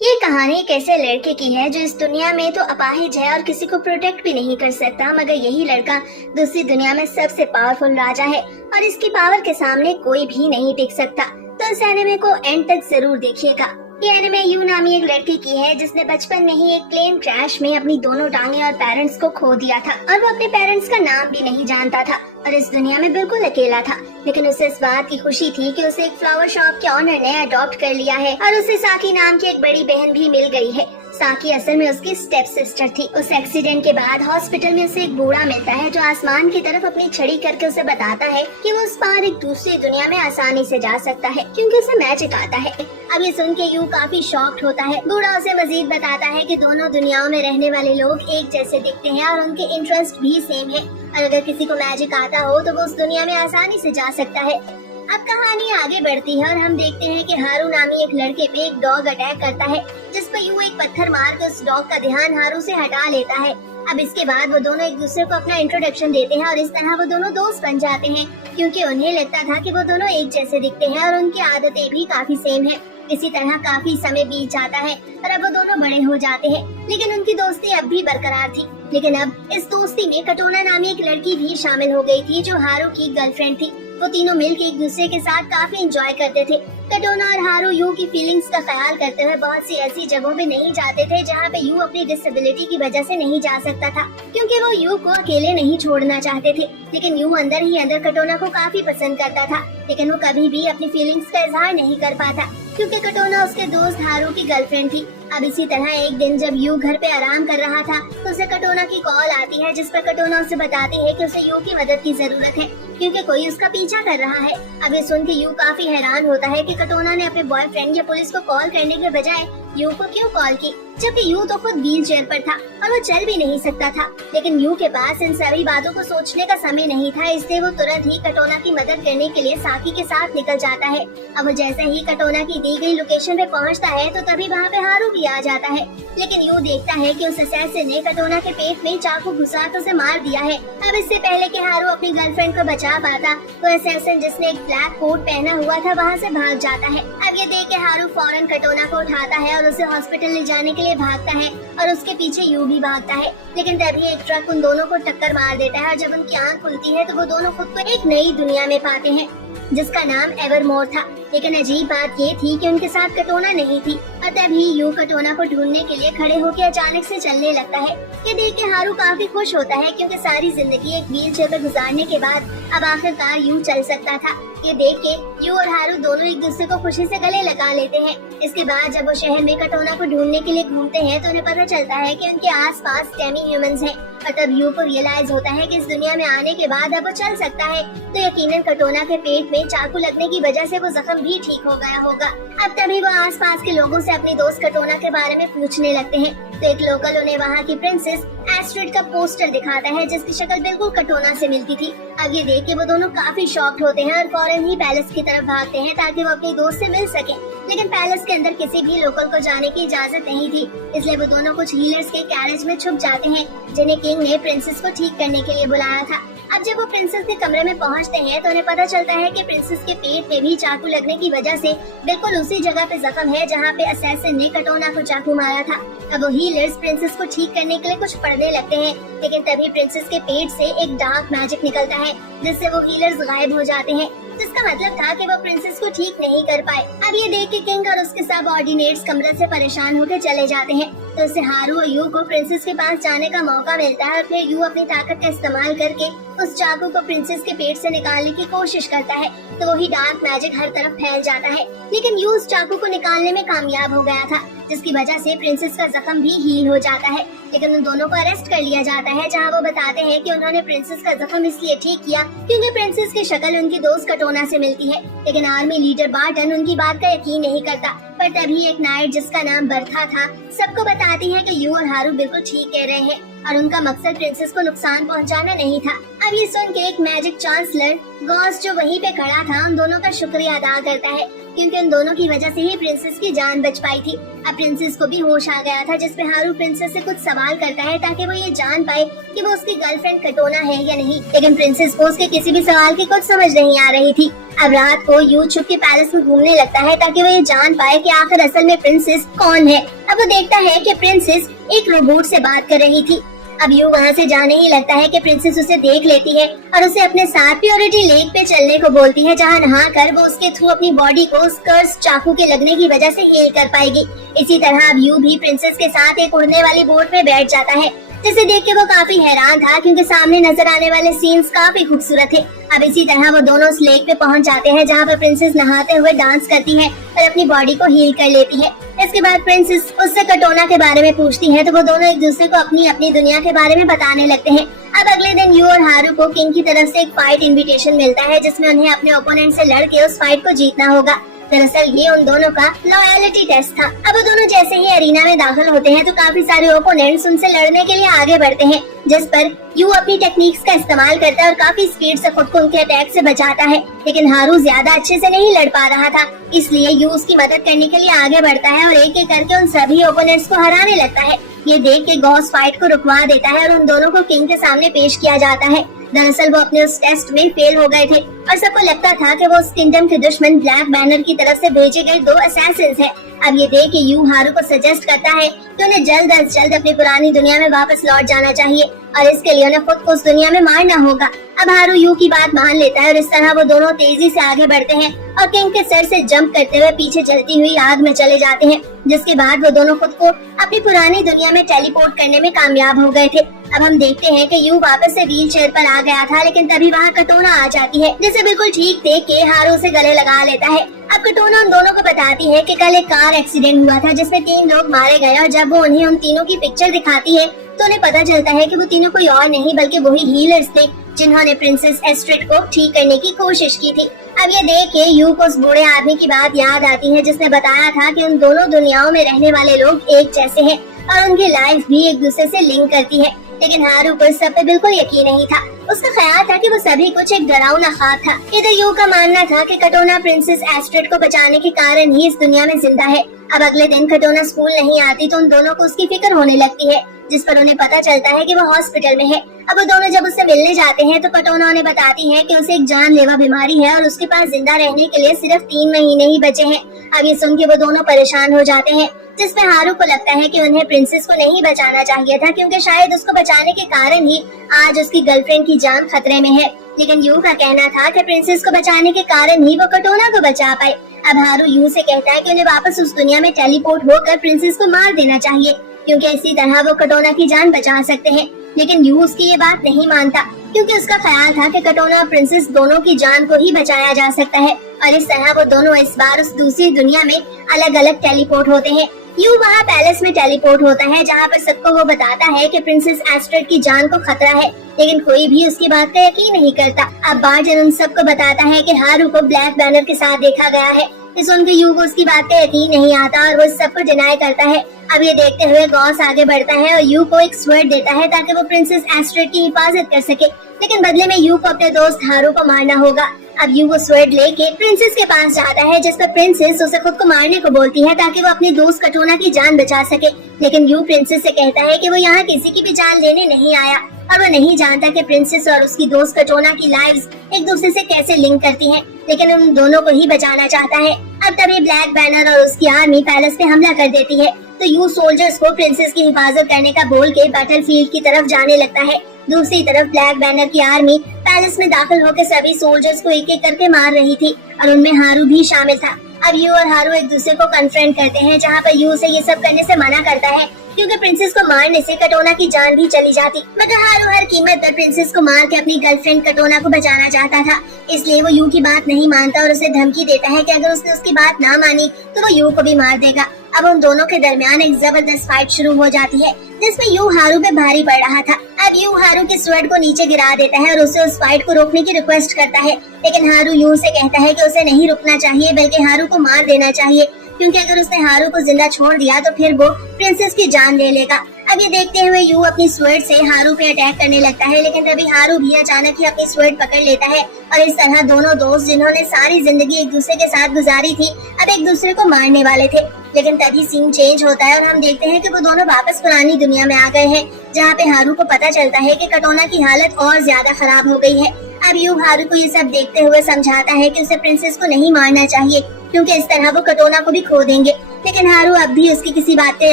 ये कहानी एक ऐसे लड़के की है जो इस दुनिया में तो अपाहिज है और किसी को प्रोटेक्ट भी नहीं कर सकता, मगर यही लड़का दूसरी दुनिया में सबसे पावरफुल राजा है और इसकी पावर के सामने कोई भी नहीं टिक सकता। तो इस एनिमे को एंड तक जरूर देखिएगा। ये एनिमे यू नामी एक लड़की की है जिसने बचपन में ही एक प्लेन क्रैश में अपनी दोनों टांगे और पेरेंट्स को खो दिया था और वो अपने पेरेंट्स का नाम भी नहीं जानता था और इस दुनिया में बिल्कुल अकेला था। लेकिन उसे इस बात की खुशी थी कि उसे एक फ्लावर शॉप के ऑनर ने अडॉप्ट कर लिया है और उसे साकी नाम की एक बड़ी बहन भी मिल गई है। साकी असल में उसकी स्टेप सिस्टर थी। उस एक्सीडेंट के बाद हॉस्पिटल में उसे एक बूढ़ा मिलता है जो आसमान की तरफ अपनी छड़ी करके उसे बताता है कि वो उस पार एक दूसरी दुनिया में आसानी से जा सकता है क्योंकि उसे मैजिक आता है। अब ये सुन के यू काफी शॉक्ड होता है। बूढ़ा उसे मजीद बताता है कि दोनों दुनियाओं में रहने वाले लोग एक जैसे दिखते हैं और उनके इंटरेस्ट भी सेम है और अगर किसी को मैजिक आता हो तो वो उस दुनिया में आसानी से जा सकता है। अब कहानी आगे बढ़ती है और हम देखते हैं कि हारू नामी एक लड़के पे एक डॉग अटैक करता है जिस पर यू एक पत्थर मार कर उस डॉग का ध्यान हारू से हटा लेता है। अब इसके बाद वो दोनों एक दूसरे को अपना इंट्रोडक्शन देते हैं और इस तरह वो दोनों दोस्त बन जाते हैं क्योंकि उन्हें लगता था कि वो दोनों एक जैसे दिखते हैं और उनकी आदतें भी काफी सेम है। इसी तरह काफी समय बीत जाता है और अब वो दोनों बड़े हो जाते हैं लेकिन उनकी दोस्ती अब भी बरकरार थी। लेकिन अब इस दोस्ती में कटोना नामी एक लड़की भी शामिल हो गई थी जो हारू की गर्लफ्रेंड थी। वो तीनों मिलकर एक दूसरे के साथ काफी एंजॉय करते थे। कटोना और हारू यू की फीलिंग्स का ख्याल करते हुए बहुत सी ऐसी जगहों पे नहीं जाते थे जहाँ पे यू अपनी डिसेबिलिटी की वजह से नहीं जा सकता था क्योंकि वो यू को अकेले नहीं छोड़ना चाहते थे। लेकिन यू अंदर ही अंदर कटोना को काफी पसंद करता था लेकिन वो कभी भी अपनी फीलिंग्स का इजहार नहीं कर पाता क्योंकि कटोना उसके दोस्त हारू की गर्लफ्रेंड थी। अब इसी तरह एक दिन जब यू घर पे आराम कर रहा था तो उसे कटोना की कॉल आती है जिस पर कटोना उसे बताती है कि उसे यू की मदद की जरूरत है क्योंकि कोई उसका पीछा कर रहा है। अब ये सुन के यू काफी हैरान होता है कि कटोना ने अपने बॉयफ्रेंड या पुलिस को कॉल करने के बजाय यू को क्यों कॉल की, जबकि यू तो खुद व्हील चेयर पर था और वो चल भी नहीं सकता था। लेकिन यू के पास इन सभी बातों को सोचने का समय नहीं था, इसलिए वो तुरंत ही कटोना की मदद करने के लिए साकी के साथ निकल जाता है। अब वो जैसे ही कटोना की दी गई लोकेशन पे पहुंचता है तो तभी वहाँ पे हारू भी आ जाता है। लेकिन यू देखता है कि उस असैसिन ने कटोना के पेट में चाकू घुसा कर उसे मार दिया है। अब इससे पहले कि हारू अपनी गर्लफ्रेंड को बचा पाता तो असैसिन जिसने एक ब्लैक कोट पहना हुआ था वहाँ से भाग जाता है। अब ये देख के हारू फौरन कटोना को उठाता है और उसे हॉस्पिटल ले जाने के लिए भागता है और उसके पीछे यू भी भागता है। लेकिन तभी एक ट्रक उन दोनों को टक्कर मार देता है और जब उनकी आंख खुलती है तो वो दोनों खुद को एक नई दुनिया में पाते हैं जिसका नाम एवरमोर था। लेकिन अजीब बात ये थी कि उनके साथ कटोना नहीं थी और तभी यू कटोना को ढूंढने के लिए खड़े होकर अचानक से चलने लगता है। ये देख के हारू काफी खुश होता है क्योंकि सारी जिंदगी एक व्हील चेयर पर गुजारने के बाद अब आखिरकार यू चल सकता था। ये देख के यू और हारू दोनों एक दूसरे को खुशी से गले लगा लेते हैं। इसके बाद जब वो शहर में कटोना को ढूंढने के लिए घूमते हैं तो उन्हें पता चलता है कि उनके आसपास डेमी ह्यूमंस हैं और तब यू को रियलाइज होता है कि इस दुनिया में आने के बाद अब वो चल सकता है तो यकीनन कटोना के पेट में चाकू लगने की वजह से वो जख्म भी ठीक हो गया होगा। अब तभी वो आसपास के लोगों से अपनी दोस्त कटोना के बारे में पूछने लगते हैं तो एक लोकल उन्हें वहाँ की प्रिंसेस एस्ट्रिड का पोस्टर दिखाता है जिसकी शक्ल बिल्कुल कटोना से मिलती थी। अब ये देख के वो दोनों काफी शॉक्ड होते हैं और फौरन ही पैलेस की तरफ भागते हैं ताकि वो अपनी दोस्त से मिल सके। लेकिन पैलेस के अंदर किसी भी लोकल को जाने की इजाजत नहीं थी, इसलिए वो दोनों कुछ हीलर्स के कैरेज में छुप जाते हैं जिन्हें किंग ने प्रिंसेस को ठीक करने के लिए बुलाया था। अब जब वो प्रिंसेस के कमरे में पहुंचते हैं तो उन्हें पता चलता है कि प्रिंसेस के पेट में भी चाकू लगने की वजह से बिल्कुल उसी जगह पे जख्म है जहाँ पे असैसिन ने कटोना को चाकू मारा था। अब वो हीलर्स प्रिंसेस को ठीक करने के लिए कुछ पढ़ने लगते हैं लेकिन तभी प्रिंसेस के पेट से एक डार्क मैजिक निकलता है जिससे वो हीलर्स गायब हो जाते हैं, जिसका मतलब था कि वो प्रिंसेस को ठीक नहीं कर पाए। अब ये देख के किंग और उसके सब ऑर्डिनेट्स कमरे से परेशान होकर चले जाते हैं तो उससे हारू और यू को प्रिंसेस के पास जाने का मौका मिलता है और फिर यू अपनी ताकत का इस्तेमाल करके उस चाकू को प्रिंसेस के पेट से निकालने की कोशिश करता है तो वही डार्क मैजिक हर तरफ फैल जाता है। लेकिन यू उस चाकू को निकालने में कामयाब हो गया था जिसकी वजह से प्रिंसेस का जख्म भी हील हो जाता है। लेकिन उन दोनों को अरेस्ट कर लिया जाता है जहां वो बताते हैं कि उन्होंने प्रिंसेस का जख्म इसलिए ठीक किया क्योंकि प्रिंसेस की शक्ल उनकी दोस्त कटोना से मिलती है। लेकिन आर्मी लीडर बार्टन उनकी बात का यकीन नहीं करता। पर तभी एक नाइट जिसका नाम बर्था था सबको बताती है कि यू और हारू बिल्कुल ठीक कह रहे हैं और उनका मकसद प्रिंसेस को नुकसान पहुंचाना नहीं था। अब ये सुन के एक मैजिक चांसलर गॉस जो वहीं पे खड़ा था उन दोनों का शुक्रिया अदा करता है क्योंकि उन दोनों की वजह से ही प्रिंसेस की जान बच पाई थी। अब प्रिंसेस को भी होश आ गया था, जिसपे हारू प्रिंसेस से कुछ सवाल करता है ताकि वो ये जान पाए कि वो उसकी गर्लफ्रेंड कटोना है या नहीं। लेकिन प्रिंसेस को उसके किसी भी सवाल की कुछ समझ नहीं आ रही थी। अब रात को यू छुप के पैलेस में घूमने लगता है ताकि वो ये जान पाए कि आखिर असल में प्रिंसेस कौन है। अब वो देखता है कि प्रिंसेस एक रोबोट से बात कर रही थी। अब यू वहाँ से जाने ही लगता है कि प्रिंसेस उसे देख लेती है और उसे अपने साथ प्योरिटी लेक पे चलने को बोलती है, जहाँ नहाकर वो उसके थ्रू अपनी बॉडी को उस कर्स चाकू के लगने की वजह से हील कर पाएगी। इसी तरह अब यू भी प्रिंसेस के साथ एक उड़ने वाली बोट में बैठ जाता है, जिसे देख के वो काफी हैरान था क्योंकि सामने नजर आने वाले सीन्स काफी खूबसूरत थे। अब इसी तरह वो दोनों उस लेक पे पहुंच जाते हैं, जहाँ पर प्रिंसेस नहाते हुए डांस करती है और अपनी बॉडी को हील कर लेती है। इसके बाद प्रिंसेस उससे कटोना के बारे में पूछती है, तो वो दोनों एक दूसरे को अपनी अपनी दुनिया के बारे में बताने लगते हैं। अब अगले दिन यू और हारू को किंग की तरफ से एक फाइट इनविटेशन मिलता है, जिसमें उन्हें अपने ओपोनेंट से लड़के उस फाइट को जीतना होगा। दरअसल ये उन दोनों का लॉयलिटी टेस्ट था। अब वो दोनों जैसे ही अरीना में दाखिल होते हैं तो काफी सारे ओपोनेंट्स उनसे लड़ने के लिए आगे बढ़ते हैं, जिस पर यू अपनी टेक्निक्स का इस्तेमाल करता है और काफी स्पीड से खुद को उनके अटैक से बचाता है। लेकिन हारू ज्यादा अच्छे से नहीं लड़ पा रहा था, इसलिए यू उसकी मदद करने के लिए आगे बढ़ता है और एक एक करके उन सभी ओपोनेंट्स को हराने लगता है। ये देख के गॉस फाइट को रुकवा देता है और उन दोनों को किंग के सामने पेश किया जाता है। दरअसल वो अपने उस टेस्ट में फेल हो गए थे और सबको लगता था कि वो उस किंगडम के दुश्मन ब्लैक बैनर की तरफ से भेजे गए 2 असैसिन्स हैं। अब ये देख के यू हारू को सजेस्ट करता है कि उन्हें जल्द अज जल्द अपनी पुरानी दुनिया में वापस लौट जाना चाहिए और इसके लिए उन्हें खुद को उस दुनिया में मारना होगा। अब हारू यू की बात मान लेता है और इस तरह वो दोनों तेजी से आगे बढ़ते हैं और किंग के सर से जंप करते हुए पीछे जलती हुई आग में चले जाते हैं, जिसके बाद वो दोनों खुद को अपनी पुरानी दुनिया में टेलीपोर्ट करने में कामयाब हो गए थे। अब हम देखते हैं कि यू वापस से व्हील चेयर पर आ गया था, लेकिन तभी वहाँ कटोना आ जाती है, जिसे बिल्कुल ठीक देख के हारू से गले लगा लेता है। अब कटोना उन दोनों को बताती है कि कल एक कार एक्सीडेंट हुआ था जिसमें 3 लोग मारे गए और जब वो उन्हें उन तीनों की पिक्चर दिखाती है तो उन्हें पता चलता है कि वो तीनों कोई और नहीं बल्कि वही हीलर्स थे जिन्होंने प्रिंसेस एस्ट्रिड को ठीक करने की कोशिश की थी। अब ये देख के यू को उस बूढ़े आदमी की बात याद आती है, जिसने बताया था कि उन दोनों दुनियाओं में रहने वाले लोग एक जैसे हैं और उनकी लाइफ भी एक दूसरे से लिंक करती है। लेकिन हारू को इस सब पे बिल्कुल यकीन नहीं था। उसका ख्याल था कि वो सभी कुछ एक डरावना ख्वाब था। इधर यू का मानना था कि कटोना प्रिंसेस एस्ट्रिड को बचाने के कारण ही इस दुनिया में जिंदा है। अब अगले दिन कटोना स्कूल नहीं आती तो उन दोनों को उसकी फिक्र होने लगती है, जिस पर उन्हें पता चलता है कि वो हॉस्पिटल में है। अब वो दोनों जब उससे मिलने जाते हैं तो कटोना उन्हें बताती है कि उसे एक जानलेवा बीमारी है और उसके पास जिंदा रहने के लिए सिर्फ 3 महीने ही बचे हैं। अब ये सुन के वो दोनों परेशान हो जाते हैं, जिसमें हारू को लगता है कि उन्हें प्रिंसेस को नहीं बचाना चाहिए था, क्योंकि शायद उसको बचाने के कारण ही आज उसकी गर्लफ्रेंड की जान खतरे में है। लेकिन यू का कहना था कि प्रिंसेस को बचाने के कारण ही वो कटोना को बचा पाए। अब हारू यू से कहता है कि उन्हें वापस उस दुनिया में टेलीपोर्ट होकर प्रिंसेस को मार देना चाहिए, क्योंकि इसी तरह वो कटोना की जान बचा सकते हैं। लेकिन यू उसकी ये बात नहीं मानता, क्योंकि उसका ख्याल था कि कटोना और प्रिंसेस दोनों की जान को ही बचाया जा सकता है और इस तरह वो दोनों इस बार उस दूसरी दुनिया में अलग अलग टेलीपोर्ट होते हैं। यू वहाँ पैलेस में टेलीपोर्ट होता है, जहाँ पर सबको वो बताता है कि प्रिंसेस एस्ट्रिड की जान को खतरा है, लेकिन कोई भी उसकी बात का यकीन नहीं करता। अब बार्जन उन सबको बताता है कि हारू को ब्लैक बैनर के साथ देखा गया है। इस सुनकर यू को उसकी बात का यकीन नहीं आता और वो सबको डिनाई करता है। अब ये देखते हुए गॉस आगे बढ़ता है और यू को एक स्वर्ड देता है ताकि वो प्रिंसेस एस्ट्रिड की हिफाजत कर सके, लेकिन बदले में यू को अपने दोस्त हारू को मारना होगा। अब यू वो स्वर्ड लेके प्रिंसेस के पास जाता है, जिस पर प्रिंसेस उसे खुद को मारने को बोलती है ताकि वो अपने दोस्त कटोना की जान बचा सके। लेकिन यू प्रिंसेस से कहता है कि वो यहाँ किसी की भी जान लेने नहीं आया और वो नहीं जानता कि प्रिंसेस और उसकी दोस्त कटोना की लाइव्स एक दूसरे से कैसे लिंक करती हैं, लेकिन उन दोनों को ही बचाना चाहता है। अब तभी ब्लैक बैनर और उसकी आर्मी पैलेस पे हमला कर देती है, तो यू सोल्जर्स को प्रिंसेस की हिफाजत करने का बोल के बैटलफील्ड की तरफ जाने लगता है। दूसरी तरफ ब्लैक बैनर की आर्मी पैलेस में दाखिल होकर सभी सोल्जर्स को एक एक करके मार रही थी और उनमें हारू भी शामिल था। अब यू और हारू एक दूसरे को कन्फ्रंट करते हैं, जहाँ पर यू से ये सब करने से मना करता है, क्योंकि प्रिंसेस को मारने से कटोना की जान भी चली जाती। मगर हारू हर कीमत पर प्रिंसेस को मार के अपनी गर्लफ्रेंड कटोना को बचाना चाहता था, इसलिए वो यू की बात नहीं मानता और उसे धमकी देता है कि अगर उसने उसकी बात ना मानी तो वो यू को भी मार देगा। अब उन दोनों के दरमियान एक जबरदस्त फाइट शुरू हो जाती है, जिसमें यू हारू पे भारी पड़ रहा था। अब यू हारू के स्वर्ड को नीचे गिरा देता है और उसे उस फाइट को रोकने की रिक्वेस्ट करता है, लेकिन हारू यू से कहता है कि उसे नहीं रुकना चाहिए बल्कि हारू को मार देना चाहिए, क्योंकि अगर उसने हारू को जिंदा छोड़ दिया तो फिर वो प्रिंसेस की जान ले लेगा। अब ये देखते हुए यू अपनी स्वर्ड से हारू पे अटैक करने लगता है, लेकिन तभी हारू भी अचानक ही अपनी स्वर्ड पकड़ लेता है और इस तरह दोनों दोस्त जिन्होंने सारी जिंदगी एक दूसरे के साथ गुजारी थी अब एक दूसरे को मारने वाले थे। लेकिन तभी सीन चेंज होता है और हम देखते हैं कि वो दोनों वापस पुरानी दुनिया में आ गए हैं, जहाँ पे हारू को पता चलता है कि कटोना की हालत और ज्यादा खराब हो गई है। अब यू हारू को ये सब देखते हुए समझाता है कि उसे प्रिंसेस को नहीं मारना चाहिए, क्योंकि इस तरह वो कटोना को भी खो देंगे। लेकिन हारू अब भी उसकी किसी बात पे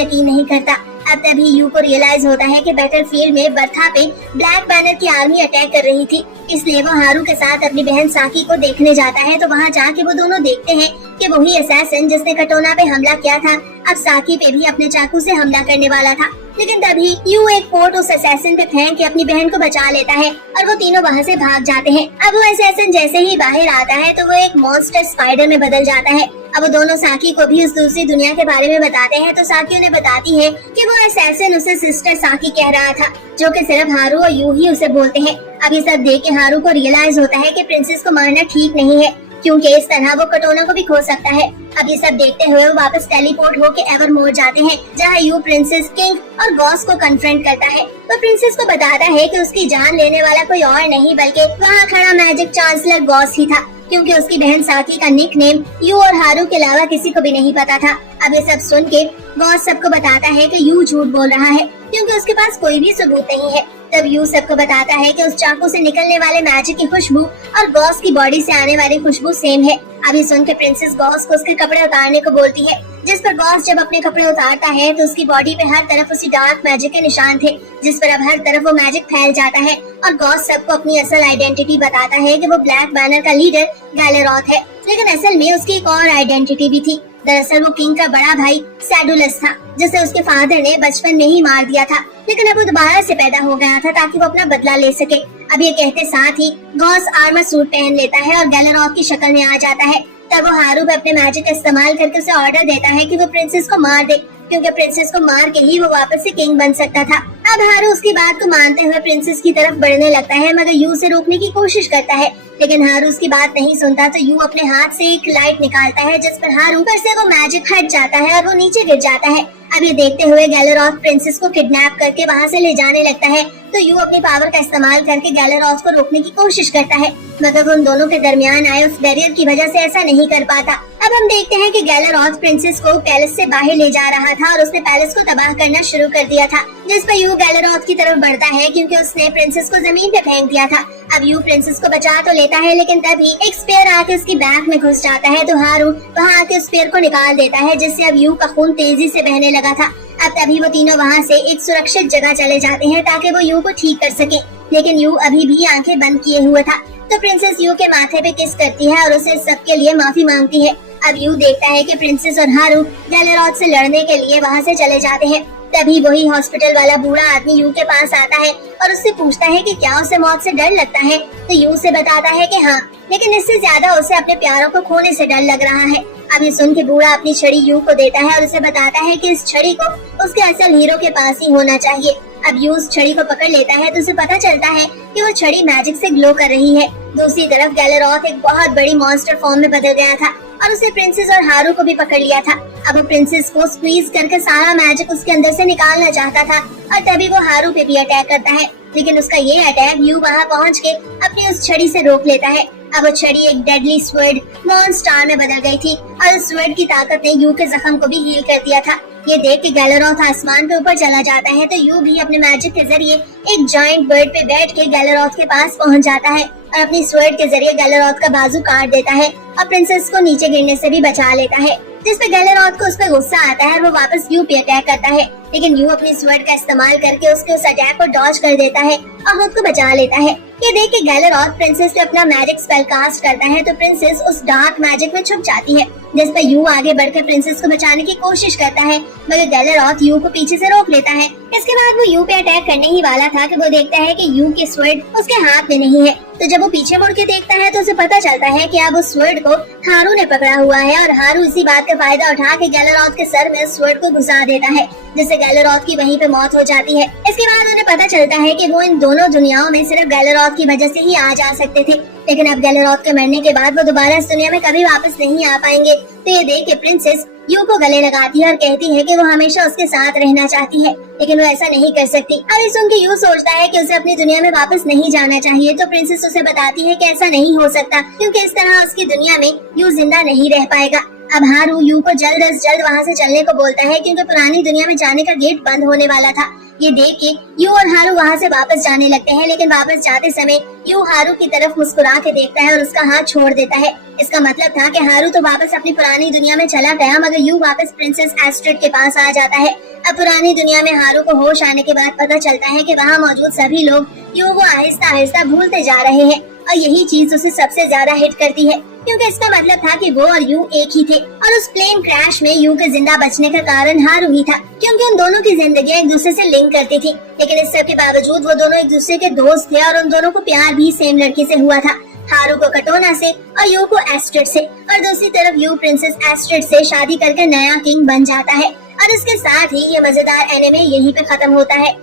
यकीन नहीं करता। अब तभी यू को रियलाइज होता है कि बैटलफील्ड में बर्था पे ब्लैक बैनर की आर्मी अटैक कर रही थी, इसलिए वो हारू के साथ अपनी बहन साकी को देखने जाता है। तो वहाँ जाके वो दोनों देखते हैं कि वही असैसिन जिसने कटोना पे हमला किया था अब साकी पे भी अपने चाकू से हमला करने वाला था। लेकिन तभी यू एक पोर्ट उस असैसिन पे फेंक के अपनी बहन को बचा लेता है और वो तीनों वहाँ से भाग जाते हैं। अब वो असैसिन जैसे ही बाहर आता है तो वो एक मॉन्स्टर स्पाइडर में बदल जाता है। अब वो दोनों साकी को भी उस दूसरी दुनिया के बारे में बताते हैं, तो साकी उन्हें बताती है कि वो असैसिन उसे सिस्टर साकी कह रहा था, जो कि सिर्फ हारू और यू ही उसे बोलते हैं। अब ये सब देख के हारू को रियलाइज होता है कि प्रिंसेस को मारना ठीक नहीं है, क्योंकि इस तरह वो कटोना को भी खो सकता है। अब ये सब देखते हुए वो वापस टेलीपोर्ट होके एवरमोर जाते हैं, जहाँ यू प्रिंसेस, किंग और गॉस को कन्फ्रंट करता है। तो प्रिंसेस को बताता है कि उसकी जान लेने वाला कोई और नहीं बल्कि वहाँ खड़ा मैजिक चांसलर गॉस ही था, क्योंकि उसकी बहन साकी का निक नेम यू और हारू के अलावा किसी को भी नहीं पता था। अब ये सब सुन के गॉस सबको बताता है कि यू झूठ बोल रहा है, क्योंकि उसके पास कोई भी सबूत नहीं है। तब यू सबको बताता है कि उस चाकू से निकलने वाले मैजिक की खुशबू और गॉस की बॉडी से आने वाली खुशबू सेम है। अभी सुन के प्रिंसेस गॉस को उसके कपड़े उतारने को बोलती है, जिस पर गॉस जब अपने कपड़े उतारता है तो उसकी बॉडी पे हर तरफ उसी डार्क मैजिक के निशान थे, जिस पर अब हर तरफ वो मैजिक फैल जाता है और गॉस सबको अपनी असल आइडेंटिटी बताता है कि वो ब्लैक बैनर का लीडर गैलेरॉथ है। लेकिन असल में उसकी एक और आइडेंटिटी भी थी। दरअसल वो किंग का बड़ा भाई सैडुलस था, जिसे उसके फादर ने बचपन में ही मार दिया था, लेकिन अब वो दोबारा से पैदा हो गया था ताकि वो अपना बदला ले सके। अब ये कहते साथ ही गॉस आर्मर सूट पहन लेता है और गैलेरॉथ की शक्ल में आ जाता है। तब वो हारू पे अपने मैजिक का इस्तेमाल करके उसे ऑर्डर देता है कि वो प्रिंसेस को मार दे, क्योंकि प्रिंसेस को मार के ही वो वापस से किंग बन सकता था। अब हारू उसकी बात को मानते हुए प्रिंसेस की तरफ बढ़ने लगता है, मगर यू से रोकने की कोशिश करता है, लेकिन हारू उसकी बात नहीं सुनता। तो यू अपने हाथ से एक लाइट निकालता है, जिस पर हारू पर से वो मैजिक हट जाता है और वो नीचे गिर जाता है। अब ये देखते हुए गैलेरॉथ प्रिंसेस को किडनैप करके वहाँ से ले जाने लगता है। तो यू अपनी पावर का इस्तेमाल करके गैलेरॉथ को रोकने की कोशिश करता है, मगर उन दोनों के दरमियान आए उस बैरियर की वजह से ऐसा नहीं कर पाता। अब हम देखते हैं कि गैलेरॉथ प्रिंसेस को पैलेस से बाहर ले जा रहा था और उसने पैलेस को तबाह करना शुरू कर दिया था, जिस पर यू गैलेरॉथ की तरफ बढ़ता है, क्योंकि उसने प्रिंसेस को जमीन पे फेंक दिया था। अब यू प्रिंसेस को बचा तो लेता है, लेकिन तभी एक स्पेयर आके उसकी बैग में घुस जाता है। तो हारू वहाँ आके उस स्पेयर को निकाल देता है, जिससे अब यू का खून तेजी से बहने लगा था। अब तभी वो तीनों वहाँ से एक सुरक्षित जगह चले जाते हैं ताकि वो यू को ठीक कर सके, लेकिन यू अभी भी आंखें बंद किए हुए था। तो प्रिंसेस यू के माथे पे किस करती है और उसे सबके लिए माफी मांगती है। अब यू देखता है कि प्रिंसेस और हारू गैलेरॉथ से लड़ने के लिए वहाँ से चले जाते हैं। तभी वही हॉस्पिटल वाला बूढ़ा आदमी यू के पास आता है और उससे पूछता है कि क्या उसे मौत से डर लगता है। तो यू से बताता है कि हाँ, लेकिन इससे ज्यादा उसे अपने प्यारों को खोने से डर लग रहा है। अब ये सुन के बूढ़ा अपनी छड़ी यू को देता है और उसे बताता है कि इस छड़ी को उसके असल हीरो के पास ही होना चाहिए। अब यू उस छड़ी को पकड़ लेता है तो उसे पता चलता है कि वो छड़ी मैजिक से ग्लो कर रही है। दूसरी तरफ गैलेरॉथ एक बहुत बड़ी मॉन्स्टर फॉर्म में बदल गया था और उसे प्रिंसेस और हारू को भी पकड़ लिया था। अब वो प्रिंसेस को स्क्वीज करके सारा मैजिक उसके अंदर से निकालना चाहता था और तभी वो हारू पे भी अटैक करता है, लेकिन उसका ये अटैक यू वहाँ पहुँच के अपनी उस छड़ी से रोक लेता है। अब वो छड़ी एक डेडली स्वर्ड मॉन्स्टर में बदल गई थी और उस स्वर्ड की ताकत ने यू के जख्म को भी हील कर दिया था। ये देख के गैलेरॉथ आसमान पे ऊपर चला जाता है, तो यू भी अपने मैजिक के जरिए एक जायंट बर्ड पे बैठ के गैलेरॉथ के पास पहुंच जाता है और अपनी स्वर्ड के जरिए गैलेरॉथ का बाजू काट देता है और प्रिंसेस को नीचे गिरने से भी बचा लेता है, जिसपे गैलेरॉथ को उस पर गुस्सा आता है और वो वापस यू पे अटैक करता है। लेकिन यू अपनी स्वर्ड का इस्तेमाल करके उसके उस अटैक को डॉज कर देता है और खुद को बचा लेता है। ये देख के गैलेरॉथ प्रिंसेस पे अपना मैजिक स्पेल कास्ट करता है, तो प्रिंसेस उस डार्क मैजिक में छुप जाती है, जिस पर यू आगे बढ़कर प्रिंसेस को बचाने की कोशिश करता है, मगर गैलेरॉथ यू को पीछे से रोक लेता है। इसके बाद वो यू पे अटैक करने ही वाला था कि वो देखता है कि यू की स्वर्ड उसके हाथ में नहीं है। तो जब वो पीछे मुड़ के देखता है तो उसे पता चलता है कि अब उस स्वर्ड को हारू ने पकड़ा हुआ है और हारू इसी बात का फायदा उठा के गैलेरॉथ के सर में स्वर्ड को घुसा देता है, जिससे गैलेरॉथ की वहीं पे मौत हो जाती है। इसके बाद उन्हें पता चलता है कि वो इन दोनों दुनियाओं में सिर्फ गैलेरॉथ की वजह से ही आ जा सकते थे, लेकिन अब गैलेरोथ के मरने के बाद वो दोबारा इस दुनिया में कभी वापस नहीं आ पाएंगे। तो ये देख के प्रिंसेस यू को गले लगाती है और कहती है कि वो हमेशा उसके साथ रहना चाहती है, लेकिन वो ऐसा नहीं कर सकती। अब ये सुन के यू सोचता है कि उसे अपनी दुनिया में वापस नहीं जाना चाहिए। तो प्रिंसेस उसे बताती है कि ऐसा नहीं हो सकता, क्योंकि इस तरह उसकी दुनिया में यू जिंदा नहीं रह पाएगा। अब हारू यू को जल्द से जल्द वहाँ से चलने को बोलता है, क्योंकि पुरानी दुनिया में जाने का गेट बंद होने वाला था। ये देख के यू और हारू वहाँ से वापस जाने लगते हैं, लेकिन वापस जाते समय यू हारू की तरफ मुस्कुरा के देखता है और उसका हाथ छोड़ देता है। इसका मतलब था कि हारू तो वापस अपनी पुरानी दुनिया में चला गया, मगर यू वापस प्रिंसेस एस्ट्रिड के पास आ जाता है। अब पुरानी दुनिया में हारू को होश आने के बाद पता चलता है कि वहाँ मौजूद सभी लोग यू को आहिस्ता आहिस्ता भूलते जा रहे हैं, और यही चीज उसे सबसे ज्यादा हिट करती है, क्योंकि इसका मतलब था कि वो और यू एक ही थे, और उस प्लेन क्रैश में यू के जिंदा बचने का कारण हारू ही था, क्योंकि उन दोनों की जिंदगी एक दूसरे से लिंक करती थी। लेकिन इस सब के बावजूद वो दोनों एक दूसरे के दोस्त थे, और उन दोनों को प्यार भी सेम लड़की से हुआ था, हारू को कटोना से और यू को एस्ट्रिड से। और दूसरी तरफ यू प्रिंसेस एस्ट्रिड से शादी करके नया किंग बन जाता है। और इसके साथ ही ये मजेदार एनिमे यहीं पे खत्म होता है।